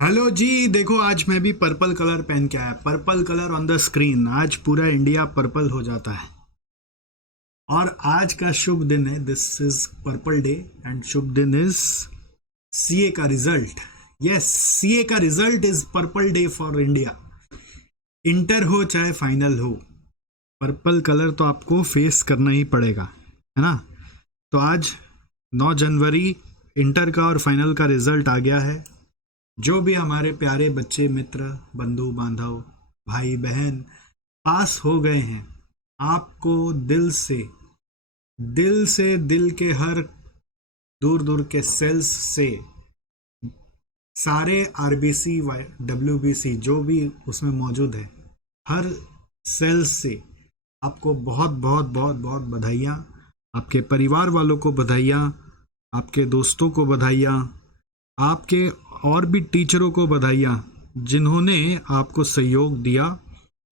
Hello जी। देखो आज मैं भी पर्पल कलर पहन के आया। Purple colour on the screen. आज पूरा इंडिया पर्पल हो जाता है। और आज का शुभ दिन है। This is purple day and शुभ दिन इज सीए का रिजल्ट। यस, सीए का रिजल्ट is purple day for India. Inter हो चाहे फाइनल हो, पर्पल कलर तो आपको फेस करना ही पड़ेगा, है ना। तो आज 9 जनवरी इंटर का और फाइनल का रिजल्ट आ गया है। जो भी हमारे प्यारे बच्चे, मित्र, बंधु बांधव, भाई बहन पास हो गए हैं, आपको दिल के हर दूर दूर के सेल्स से, सारे आरबीसी डब्ल्यूबीसी जो भी उसमें मौजूद है, हर सेल्स से आपको बहुत बहुत बहुत बहुत बधाइयाँ। आपके परिवार वालों को बधाइयाँ, आपके दोस्तों को बधाइयाँ, आपके और भी टीचरों को बधाइयाँ जिन्होंने आपको सहयोग दिया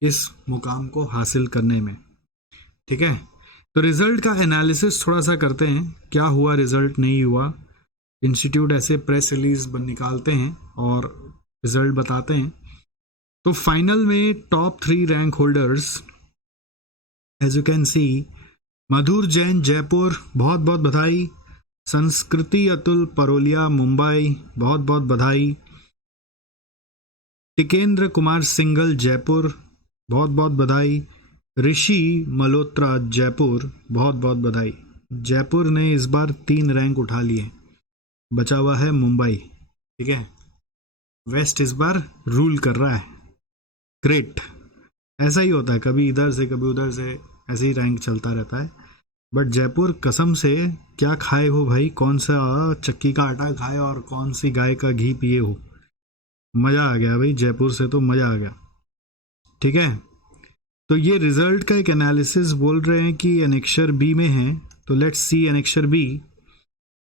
इस मुकाम को हासिल करने में। ठीक है, तो रिजल्ट का एनालिसिस थोड़ा सा करते हैं। क्या हुआ, रिजल्ट नहीं हुआ। इंस्टीट्यूट ऐसे प्रेस रिलीज निकालते हैं और रिजल्ट बताते हैं। तो फाइनल में top 3 rank holders, as you can see, Madhur Jain Jaipur, बहुत बहुत बधाई। संस्कृति अतुल परोलिया मुंबई, बहुत बहुत बधाई। टिकेंद्र कुमार सिंगल जयपुर, बहुत बहुत बधाई। ऋषि मल्होत्रा जयपुर, बहुत बहुत बधाई। जयपुर ने इस बार 3 रैंक उठा लिए, बचा हुआ है मुंबई। ठीक है, वेस्ट इस बार रूल कर रहा है। ग्रेट। ऐसा ही होता है, कभी इधर से कभी उधर से, ऐसे ही रैंक चलता रहता है। बट जयपुर कसम से, क्या खाए हो भाई, कौन सा चक्की का आटा खाए और कौन सी गाय का घी पिए हो। मज़ा आ गया भाई, जयपुर से तो मज़ा आ गया। ठीक है, तो ये रिजल्ट का एक एनालिसिस बोल रहे हैं कि एनेक्शर बी में है। तो let's see annexure B.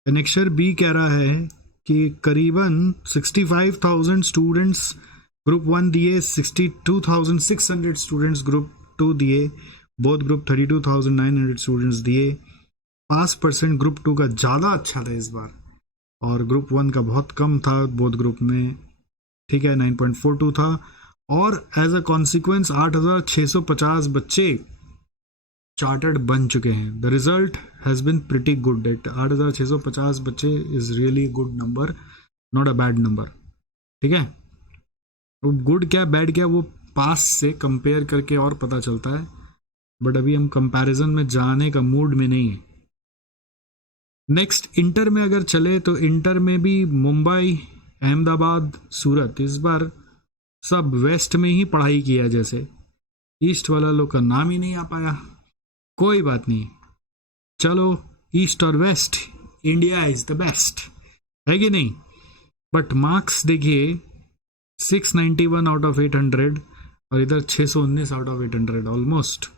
Annexure B कह रहा है कि करीबन 65,000 स्टूडेंट्स ग्रुप 1 दिए, 62,600 स्टूडेंट्स ग्रुप 2 दिए, बोथ ग्रुप 32,900 स्टूडेंट्स दिए। पास परसेंट ग्रुप 2 का ज़्यादा अच्छा था इस बार और ग्रुप 1 का बहुत कम था बोथ ग्रुप में। ठीक है, 9.42 था। और एज अ कॉन्सिक्वेंस 8,650 बच्चे चार्टर्ड बन चुके हैं। The result has been pretty good. At 8,650 बच्चे is really good number, not a bad number. ठीक है, वो गुड क्या बैड क्या वो पास से कंपेयर करके और पता चलता है, बट अभी हम कंपैरिजन में जाने का मूड में नहीं है। नेक्स्ट इंटर में अगर चले तो इंटर में भी मुंबई, अहमदाबाद, सूरत, इस बार सब वेस्ट में ही पढ़ाई किया। जैसे ईस्ट वाला लोग का नाम ही नहीं आ पाया। कोई बात नहीं, चलो ईस्ट और west, India is the best, है कि नहीं। बट मार्क्स देखिए, 691 आउट ऑफ 800 और इधर 619 आउट ऑफ 800, ऑलमोस्ट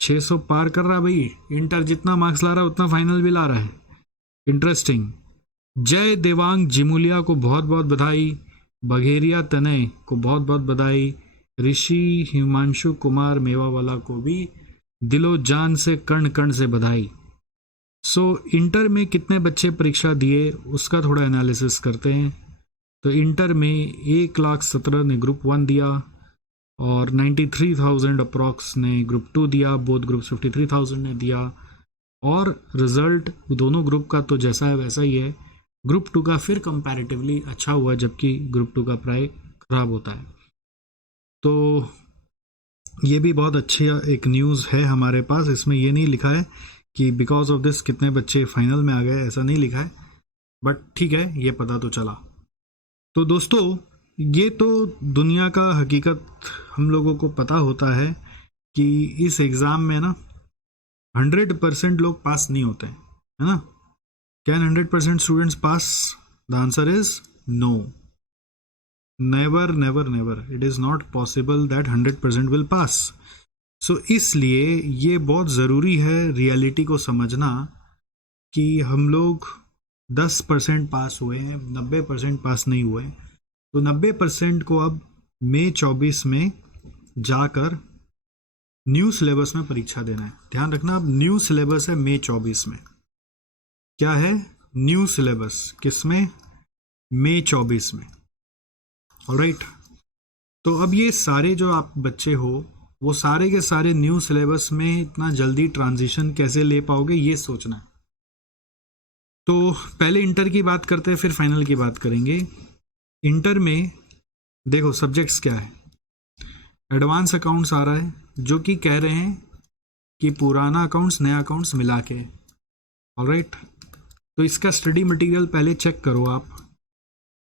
600 पार कर रहा भाई। इंटर जितना मार्क्स ला रहा है उतना फाइनल भी ला रहा है। इंटरेस्टिंग। जय देवांग जिमुलिया को बहुत बहुत बधाई। बघेरिया तनय को बहुत बहुत बधाई। ऋषि हिमांशु कुमार मेवावाला को भी दिलो जान से, कण कण से बधाई। सो इंटर में कितने बच्चे परीक्षा दिए उसका थोड़ा एनालिसिस करते हैं। तो इंटर में 1,17,000 ने ग्रुप 1 दिया और 93,000 अप्रॉक्स ने ग्रुप 2 दिया। बोथ ग्रुप 53,000 ने दिया। और रिजल्ट दोनों ग्रुप का तो जैसा है वैसा ही है। ग्रुप 2 का फिर कंपैरेटिवली अच्छा हुआ, जबकि ग्रुप 2 का प्राय खराब होता है। तो ये भी बहुत अच्छी एक न्यूज़ है हमारे पास। इसमें ये नहीं लिखा है कि बिकॉज ऑफ दिस कितने बच्चे फाइनल में आ गए, ऐसा नहीं लिखा है, बट ठीक है, ये पता तो चला। तो दोस्तों, ये तो दुनिया का हकीकत हम लोगों को पता होता है कि इस एग्ज़ाम में ना 100% लोग पास नहीं होते हैं, है ना। Can 100% students pass? The answer is no. Never never never, it is not possible that 100% will pass. So इसलिए ये बहुत ज़रूरी है रियलिटी को समझना कि हम लोग 10% पास हुए हैं, 90% पास नहीं हुए। तो 90% को अब मई 24 में जाकर न्यू सिलेबस में परीक्षा देना है। ध्यान रखना, अब न्यू सिलेबस है मई 24 में। क्या है न्यू सिलेबस? किस में? मई 24 में। ऑलराइट। तो अब ये सारे जो आप बच्चे हो वो सारे के सारे न्यू सिलेबस में इतना जल्दी ट्रांजिशन कैसे ले पाओगे ये सोचना है। तो पहले इंटर की बात करते हैं, फिर फाइनल की बात करेंगे। इंटर में देखो सब्जेक्ट्स क्या है, एडवांस अकाउंट्स आ रहा है जो कि कह रहे हैं कि पुराना अकाउंट्स नया अकाउंट्स मिला के, ऑलराइट। तो इसका स्टडी मटेरियल पहले चेक करो, आप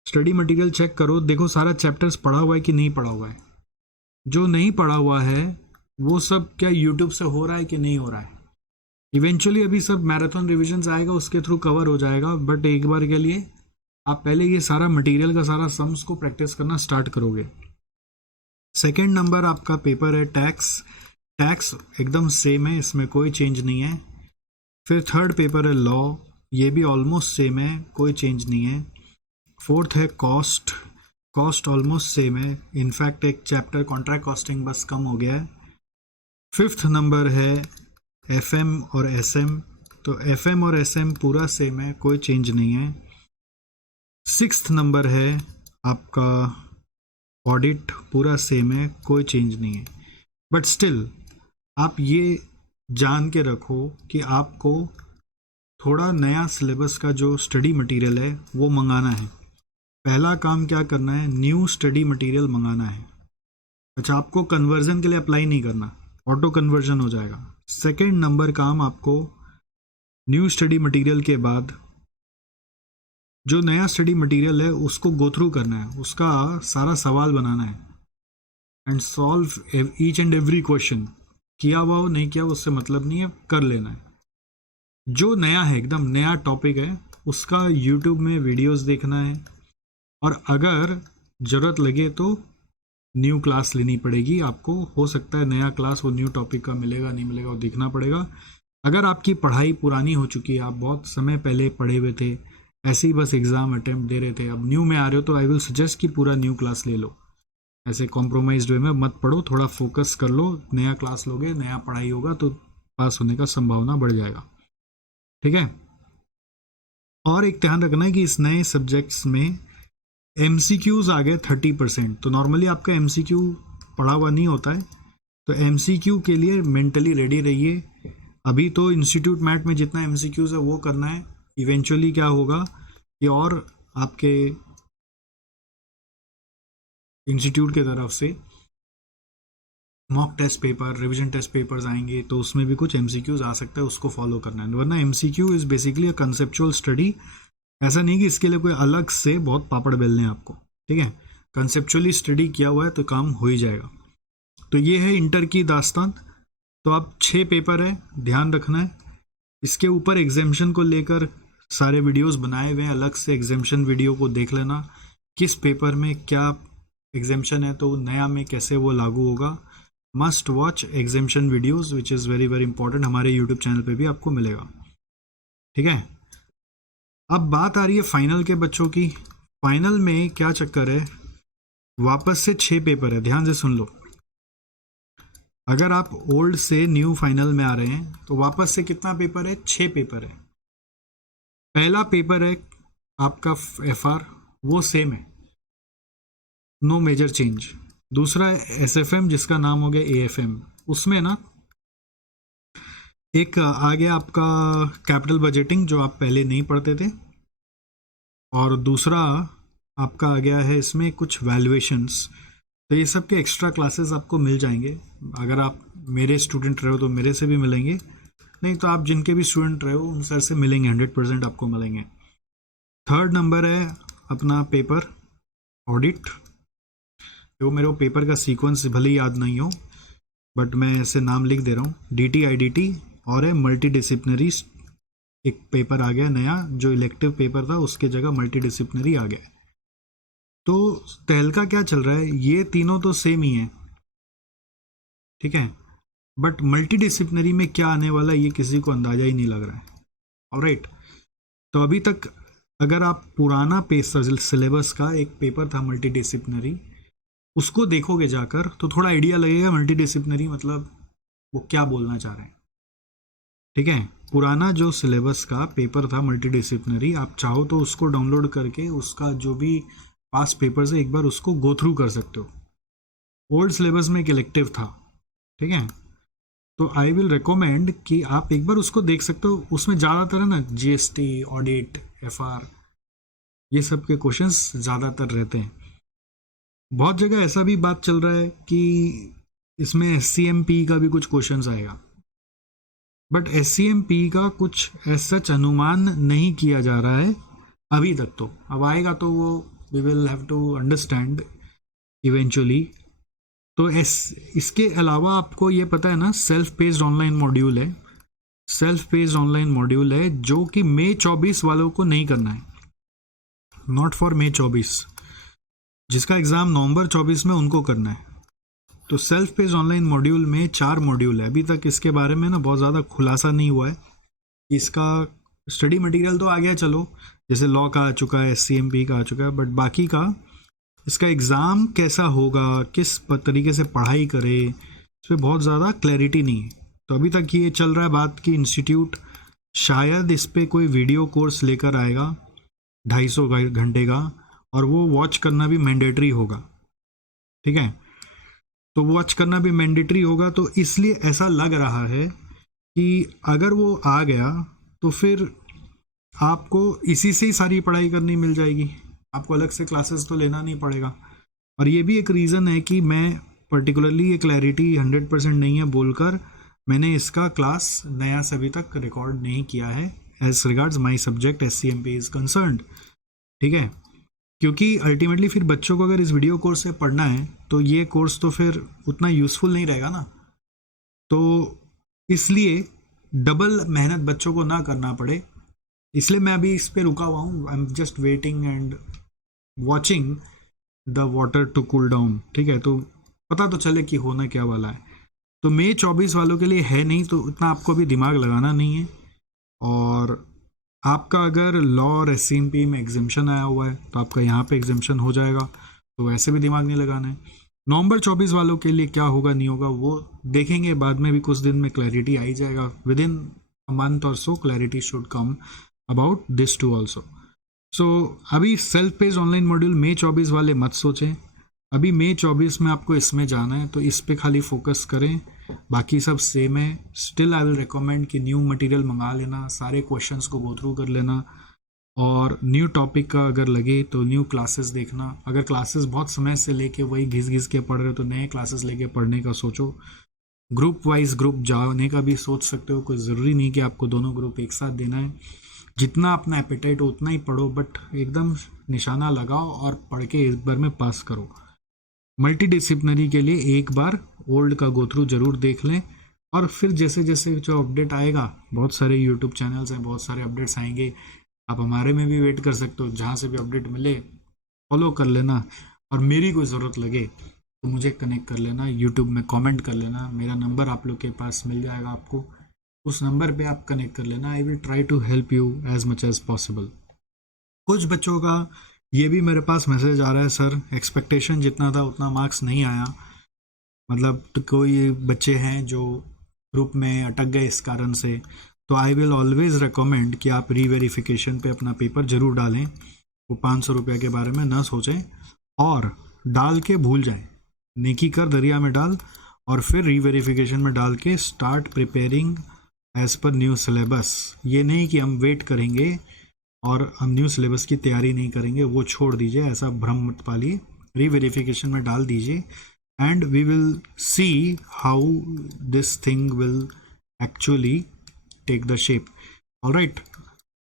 स्टडी मटेरियल चेक करो, देखो सारा चैप्टर्स पढ़ा हुआ है कि नहीं पढ़ा हुआ है। जो नहीं पढ़ा हुआ है वो सब क्या यूट्यूब से हो रहा है कि नहीं हो रहा है। इवेंचुअली अभी सब मैराथन रिविजन्स आएगा उसके थ्रू कवर हो जाएगा, बट एक बार के लिए आप पहले ये सारा मटेरियल का सारा सम्स को प्रैक्टिस करना स्टार्ट करोगे। सेकेंड नंबर आपका पेपर है टैक्स। टैक्स एकदम सेम है, इसमें कोई चेंज नहीं है। फिर थर्ड पेपर है लॉ, ये भी ऑलमोस्ट सेम है, कोई चेंज नहीं है। फोर्थ है कॉस्ट, कॉस्ट ऑलमोस्ट सेम है, इनफैक्ट एक चैप्टर कॉन्ट्रैक्ट कॉस्टिंग बस कम हो गया है। फिफ्थ नंबर है एफएम और एसएम, तो एफएम और एसएम पूरा सेम है, कोई चेंज नहीं है। सिक्स्थ नंबर है आपका ऑडिट, पूरा सेम है, कोई चेंज नहीं है। बट स्टिल आप ये जान के रखो कि आपको थोड़ा नया सिलेबस का जो स्टडी मटेरियल है वो मंगाना है। पहला काम क्या करना है, न्यू स्टडी मटेरियल मंगाना है। अच्छा, आपको कन्वर्जन के लिए अप्लाई नहीं करना, ऑटो कन्वर्जन हो जाएगा। सेकेंड नंबर काम आपको न्यू स्टडी मटेरियल के बाद जो नया स्टडी मटेरियल है उसको गो थ्रू करना है, उसका सारा सवाल बनाना है and solve each and every question. किया हुआ हो नहीं किया हुआ उससे मतलब नहीं है, कर लेना है। जो नया है एकदम नया टॉपिक है उसका यूट्यूब में वीडियोस देखना है, और अगर ज़रूरत लगे तो न्यू क्लास लेनी पड़ेगी आपको। हो सकता है नया क्लास वो न्यू टॉपिक का मिलेगा नहीं मिलेगा वो देखना पड़ेगा। अगर आपकी पढ़ाई पुरानी हो चुकी है, आप बहुत समय पहले पढ़े हुए थे, ऐसे ही बस एग्ज़ाम अटेम्प्ट दे रहे थे, अब न्यू में आ रहे हो, तो आई विल सजेस्ट कि पूरा न्यू क्लास ले लो। ऐसे कॉम्प्रोमाइज्ड वे में मत पढ़ो, थोड़ा फोकस कर लो। नया क्लास लोगे, नया पढ़ाई होगा तो पास होने का संभावना बढ़ जाएगा, ठीक है। और एक ध्यान रखना है कि इस नए सब्जेक्ट्स में MCQs आ गए 30%। तो नॉर्मली आपका MCQ पढ़ा हुआ नहीं होता है, तो MCQ के लिए मेंटली रेडी रहिए। अभी तो इंस्टीट्यूट मैट में जितना MCQs है वो करना है, इवेंचुअली क्या होगा कि और आपके इंस्टीट्यूट की तरफ से mock test paper, revision test papers आएंगे, तो उसमें भी कुछ MCQs आ सकता है, उसको फॉलो करना है। वरना MCQ is basically a conceptual study. ऐसा नहीं कि इसके लिए कोई अलग से बहुत पापड़ बेलने हैं आपको, ठीक है। कंसेप्चुअली स्टडी किया हुआ है तो काम हो ही जाएगा। तो ये है इंटर की दास्तान। तो अब 6 पेपर है, ध्यान रखना है। इसके ऊपर एग्जामिशन को लेकर सारे वीडियोस बनाए हुए हैं, अलग से एग्जामिशन वीडियो को देख लेना, किस पेपर में क्या एग्जामिशन है तो नया में कैसे वो लागू होगा। Must watch examination videos which is very very important, हमारे यूट्यूब चैनल पे भी आपको मिलेगा, ठीक है। अब बात आ रही है फाइनल के बच्चों की। फाइनल में क्या चक्कर है, वापस से 6 पेपर है, ध्यान से सुन लो। अगर आप ओल्ड से न्यू फाइनल में आ रहे हैं तो वापस से कितना पेपर है, 6 पेपर है। पहला पेपर है आपका FR, वो सेम है, नो मेजर चेंज। दूसरा है SFM जिसका नाम हो गया AFM, उसमें ना एक आ गया आपका कैपिटल बजटिंग जो आप पहले नहीं पढ़ते थे, और दूसरा आपका आ गया है इसमें कुछ वैल्यूएशंस। तो ये सब के एक्स्ट्रा क्लासेस आपको मिल जाएंगे। अगर आप मेरे स्टूडेंट रहे हो तो मेरे से भी मिलेंगे, नहीं तो आप जिनके भी स्टूडेंट रहे हो उन सर से मिलेंगे, 100% आपको मिलेंगे। थर्ड नंबर है अपना पेपर ऑडिट। वो मेरे को पेपर का सीक्वेंस भले ही याद नहीं हो, बट मैं ऐसे नाम लिख दे रहा हूँ, DT IDT, और है मल्टी डिसिप्लिनरी। एक पेपर आ गया नया, जो इलेक्टिव पेपर था उसके जगह मल्टी डिसिप्लिनरी आ गया। तो तहलका क्या चल रहा है, ये तीनों तो सेम ही है, ठीक है, बट मल्टी डिसिप्लिनरी में क्या आने वाला है ये किसी को अंदाजा ही नहीं लग रहा है, ऑलराइट। तो अभी तक अगर आप पुराना सिलेबस का एक पेपर था मल्टी डिसिप्लिनरी, उसको देखोगे जाकर तो थोड़ा आइडिया लगेगा मल्टी डिसिप्लिनरी मतलब वो क्या बोलना चाह रहे हैं, ठीक है। पुराना जो सिलेबस का पेपर था मल्टी डिसिप्लिनरी, आप चाहो तो उसको डाउनलोड करके उसका जो भी पास्ट पेपर से एक बार उसको गो थ्रू कर सकते हो। ओल्ड सिलेबस में एक इलेक्टिव था, ठीक है, तो आई विल रिकमेंड कि आप एक बार उसको देख सकते हो। उसमें ज़्यादातर है ना जीएसटी, ऑडिट, एफआर, ये सब के क्वेश्चंस ज़्यादातर रहते हैं। बहुत जगह ऐसा भी बात चल रहा है कि इसमें एससीएमपी का भी कुछ क्वेश्चंस आएगा, बट एससीएमपी का कुछ ऐसा अनुमान नहीं किया जा रहा है अभी तक। तो अब आएगा तो वो we will have to understand eventually. तो इसके अलावा आपको ये पता है ना, सेल्फ पेस्ड ऑनलाइन मॉड्यूल है, सेल्फ पेस्ड ऑनलाइन मॉड्यूल है जो कि मई 24 वालों को नहीं करना है, नॉट फॉर मई 24, जिसका एग्जाम नवंबर 24 में उनको करना है। तो सेल्फ पेस्ड ऑनलाइन मॉड्यूल में 4 मॉड्यूल है। अभी तक इसके बारे में ना बहुत ज़्यादा खुलासा नहीं हुआ है। इसका स्टडी मटेरियल तो आ गया, चलो, जैसे लॉ का आ चुका है, एससीएमपी का आ चुका है, बट बाकी का इसका एग्ज़ाम कैसा होगा, किस तरीके से पढ़ाई करे, इस पर बहुत ज़्यादा क्लैरिटी नहीं है। तो अभी तक ये चल रहा है बात कि इंस्टीट्यूट शायद इस पर कोई वीडियो कोर्स लेकर आएगा 250 घंटे का, और वो वॉच करना भी मैंडेटरी होगा, ठीक है। तो वॉच करना भी मैंडेटरी होगा, तो इसलिए ऐसा लग रहा है कि अगर वो आ गया तो फिर आपको इसी से ही सारी पढ़ाई करनी मिल जाएगी, आपको अलग से क्लासेस तो लेना नहीं पड़ेगा। और ये भी एक रीज़न है कि मैं पर्टिकुलरली ये क्लैरिटी 100% नहीं है बोलकर मैंने इसका क्लास नया से अभी तक रिकॉर्ड नहीं किया है as regards my subject SCMP is concerned, ठीक है। क्योंकि अल्टीमेटली फिर बच्चों को अगर इस वीडियो कोर्स से पढ़ना है तो ये कोर्स तो फिर उतना यूज़फुल नहीं रहेगा ना। तो इसलिए डबल मेहनत बच्चों को ना करना पड़े, इसलिए मैं अभी इस पे रुका हुआ हूँ। I am just waiting and watching the water to cool down, ठीक है, तो पता तो चले कि होना क्या वाला है। तो मई 24 वालों के लिए है नहीं, तो इतना आपको भी दिमाग लगाना नहीं है। और आपका अगर लॉ और एससीएमपी में एग्जाम्शन आया हुआ है तो आपका यहाँ पे एग्जाम्शन हो जाएगा, तो वैसे भी दिमाग नहीं लगाना है। नवंबर 24 वालों के लिए क्या होगा नहीं होगा वो देखेंगे बाद में, भी कुछ दिन में क्लैरिटी आ ही जाएगा। विद इन अ मंथ और so clarity should come about this too also. So अभी सेल्फ पेस्ड ऑनलाइन मॉड्यूल मई 24 वाले मत सोचें, अभी मई 24 में आपको इसमें जाना है तो इस पे खाली फोकस करें, बाकी सब सेम है। स्टिल आई विल रिकमेंड कि न्यू मटेरियल मंगा लेना, सारे क्वेश्चंस को गो थ्रू कर लेना, और न्यू टॉपिक का अगर लगे तो न्यू क्लासेस देखना। अगर क्लासेस बहुत समय से लेके वही घिस घिस के पढ़ रहे हो तो नए क्लासेस लेके पढ़ने का सोचो। ग्रुप वाइज ग्रुप जाने का भी सोच सकते हो, कोई ज़रूरी नहीं कि आपको दोनों ग्रुप एक साथ देना है। जितना अपना एपेटाइट हो उतना ही पढ़ो, बट एकदम निशाना लगाओ और पढ़ के एक बार में पास करो। मल्टी डिसिप्लिनरी के लिए एक बार ओल्ड का गो थ्रू जरूर देख लें, और फिर जैसे जैसे जो अपडेट आएगा, बहुत सारे यूट्यूब चैनल्स हैं, बहुत सारे अपडेट्स आएंगे, आप हमारे में भी वेट कर सकते हो, जहाँ से भी अपडेट मिले फॉलो कर लेना। और मेरी कोई ज़रूरत लगे तो मुझे कनेक्ट कर लेना, यूट्यूब में कमेंट कर लेना, मेरा नंबर आप लोग के पास मिल जाएगा आपको, उस नंबर पे आप कनेक्ट कर लेना। I will try to help you as much as possible. कुछ बच्चों का ये भी मेरे पास मैसेज आ रहा है, सर एक्सपेक्टेशन जितना था उतना मार्क्स नहीं आया, मतलब तो कोई बच्चे हैं जो ग्रुप में अटक गए इस कारण से। तो आई विल ऑलवेज रिकमेंड कि आप रीवेरिफिकेशन पे अपना पेपर ज़रूर डालें, वो 500 रुपये के बारे में ना सोचें और डाल के भूल जाएं, नेकी कर दरिया में डाल, और फिर रीवेरिफिकेशन में डाल के start preparing as per new syllabus. ये नहीं कि हम वेट करेंगे और हम न्यू सिलेबस की तैयारी नहीं करेंगे, वो छोड़ दीजिए, ऐसा भ्रम मत पालिए। रीवेरिफिकेशन में डाल दीजिए and we will see how this thing will actually take the shape, alright.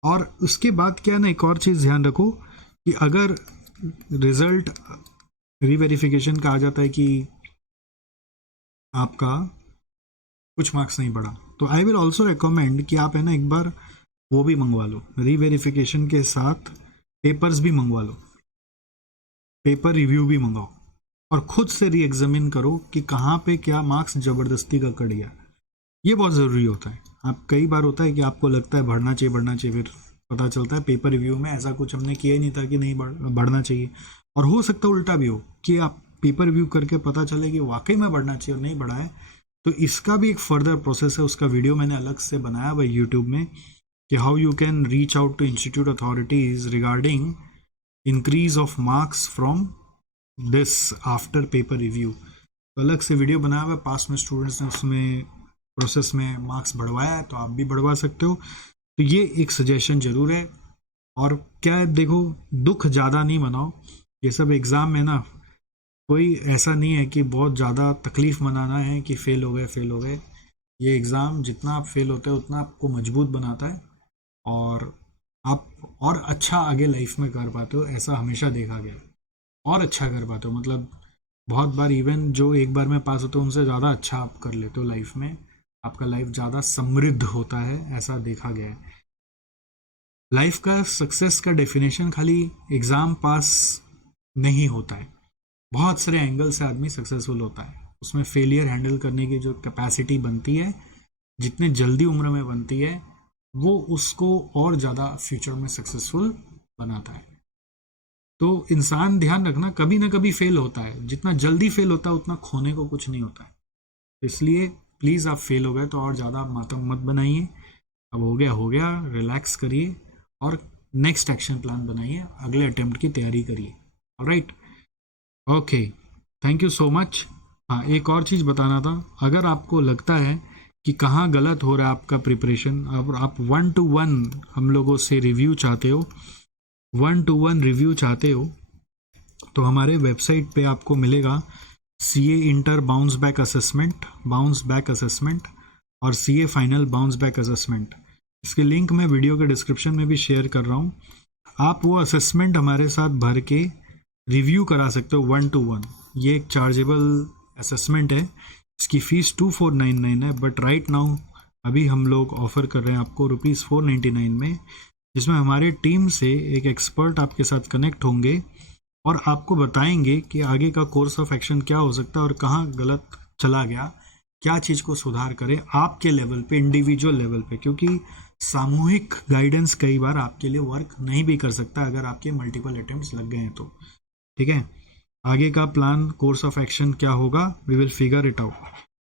और उसके बाद क्या ना, एक और चीज़ ध्यान रखो कि अगर रिजल्ट रीवेरिफिकेशन का आ जाता है कि आपका कुछ मार्क्स नहीं बढ़ा, तो आई विल ऑल्सो रिकमेंड कि आप है ना एक बार वो भी मंगवा लो, रीवेरिफिकेशन के साथ पेपर्स भी मंगवा लो, पेपर रिव्यू भी मंगाओ, और खुद से री एग्जामिन करो कि कहाँ पे क्या मार्क्स ज़बरदस्ती का कट गया। ये बहुत ज़रूरी होता है। आप कई बार होता है कि आपको लगता है बढ़ना चाहिए, फिर पता चलता है पेपर रिव्यू में ऐसा कुछ हमने किया ही नहीं था कि नहीं बढ़ना चाहिए। और हो सकता है उल्टा भी हो कि आप पेपर रिव्यू करके पता चले कि वाकई में बढ़ना चाहिए और नहीं बढ़ा है। तो इसका भी एक फर्दर प्रोसेस है, उसका वीडियो मैंने अलग से बनाया हुआ यूट्यूब में कि how you can reach out to institute authorities regarding increase of marks from this after paper review. तो अलग से वीडियो बनाया हुआ है, पास में स्टूडेंट्स ने उसमें प्रोसेस में मार्क्स बढ़वाया है, तो आप भी बढ़वा सकते हो। तो ये एक सजेशन जरूर है। और क्या है, देखो दुख ज़्यादा नहीं मनाओ, ये सब एग्ज़ाम में ना कोई ऐसा नहीं है कि बहुत ज़्यादा तकलीफ मनाना है कि फ़ेल हो गए। ये एग्ज़ाम जितना आप फेल होते हैं उतना आपको मजबूत बनाता है और आप और अच्छा आगे लाइफ में कर पाते हो, ऐसा हमेशा देखा गया है। और अच्छा कर पाते हो, मतलब बहुत बार इवन जो एक बार में पास होते हो उनसे ज़्यादा अच्छा आप कर लेते हो लाइफ में, आपका लाइफ ज़्यादा समृद्ध होता है, ऐसा देखा गया है। लाइफ का सक्सेस का डेफिनेशन खाली एग्ज़ाम पास नहीं होता है, बहुत सारे एंगल से आदमी सक्सेसफुल होता है। उसमें फेलियर हैंडल करने की जो कैपेसिटी बनती है, जितने जल्दी उम्र में बनती है, वो उसको और ज़्यादा फ्यूचर में सक्सेसफुल बनाता है। तो इंसान ध्यान रखना कभी ना कभी फेल होता है, जितना जल्दी फेल होता है उतना खोने को कुछ नहीं होता है। इसलिए प्लीज़ आप फेल हो गए तो और ज़्यादा मातम मत बनाइए, अब हो गया, रिलैक्स करिए और नेक्स्ट एक्शन प्लान बनाइए, अगले अटेम्प्ट की तैयारी करिए। Alright, okay, thank you so much. हाँ, एक और चीज़ बताना था, अगर आपको लगता है कि कहाँ गलत हो रहा है आपका प्रिपरेशन, अब आप 1-to-1 हम लोगों से रिव्यू चाहते हो, 1-to-1 रिव्यू चाहते हो, तो हमारे वेबसाइट पे आपको मिलेगा CA inter bounce back assessment और CA final bounce back assessment. इसके लिंक मैं वीडियो के डिस्क्रिप्शन में भी शेयर कर रहा हूँ। आप वो असेसमेंट हमारे साथ भर के रिव्यू करा सकते हो 1-to-1। ये एक चार्जेबल असेसमेंट है, इसकी फ़ीस 2499 है, बट राइट नाउ अभी हम लोग ऑफ़र कर रहे हैं आपको ₹499 में, जिसमें हमारे टीम से एक एक्सपर्ट आपके साथ कनेक्ट होंगे और आपको बताएंगे कि आगे का कोर्स ऑफ एक्शन क्या हो सकता है और कहाँ गलत चला गया, क्या चीज़ को सुधार करें आपके लेवल पे, इंडिविजुअल लेवल पे, क्योंकि सामूहिक गाइडेंस कई बार आपके लिए वर्क नहीं भी कर सकता अगर आपके मल्टीपल अटेम्प्ट्स लग गए हैं तो। ठीक है, आगे का प्लान कोर्स ऑफ एक्शन क्या होगा, we will figure it out.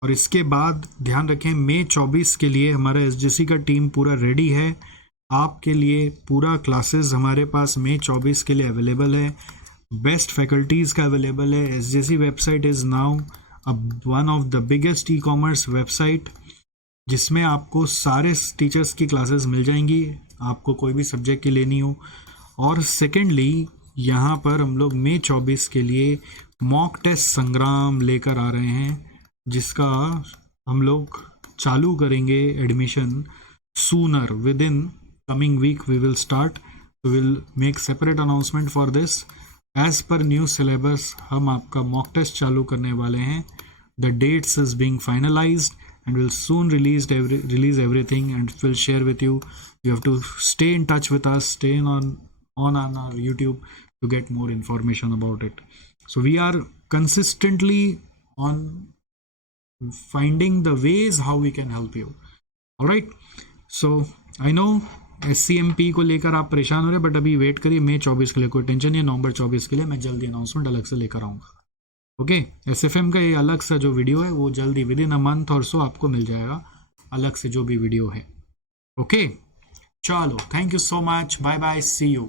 और इसके बाद ध्यान रखें, मई 24 के लिए हमारा SGC का टीम पूरा रेडी है, आपके लिए पूरा क्लासेस हमारे पास मई 24 के लिए अवेलेबल है, बेस्ट फैकल्टीज़ का अवेलेबल है। SGC website is now one of the biggest e-commerce website, जिसमें आपको सारे टीचर्स की क्लासेस मिल जाएंगी, आपको कोई भी सब्जेक्ट की लेनी हो। और सेकेंडली यहाँ पर हम लोग मई 24 के लिए मॉक टेस्ट संग्राम लेकर आ रहे हैं, जिसका हम लोग चालू करेंगे admission sooner, within coming week we will start, we will make separate announcement for this. As per new syllabus हम आपका मॉक टेस्ट चालू करने वाले हैं। The dates is being finalised and we'll soon release everything and we'll share with you. You have to stay in touch with us, stay on our YouTube to get more information about it. So we are consistently on finding the ways how we can help you. All right, so I know SCMP को लेकर आप परेशान हो रहे, but अभी wait करिए, मई 24 के लिए कोई टेंशन नहीं है, नवंबर 24 के लिए मैं जल्दी अनाउंसमेंट अलग से लेकर आऊँगा। ओके, SFM का ये अलग सा जो वीडियो है वो जल्दी विद इन अ मंथ और सो आपको मिल जाएगा, अलग से जो भी वीडियो है। ओके, चलो, thank you so much, bye bye, see you.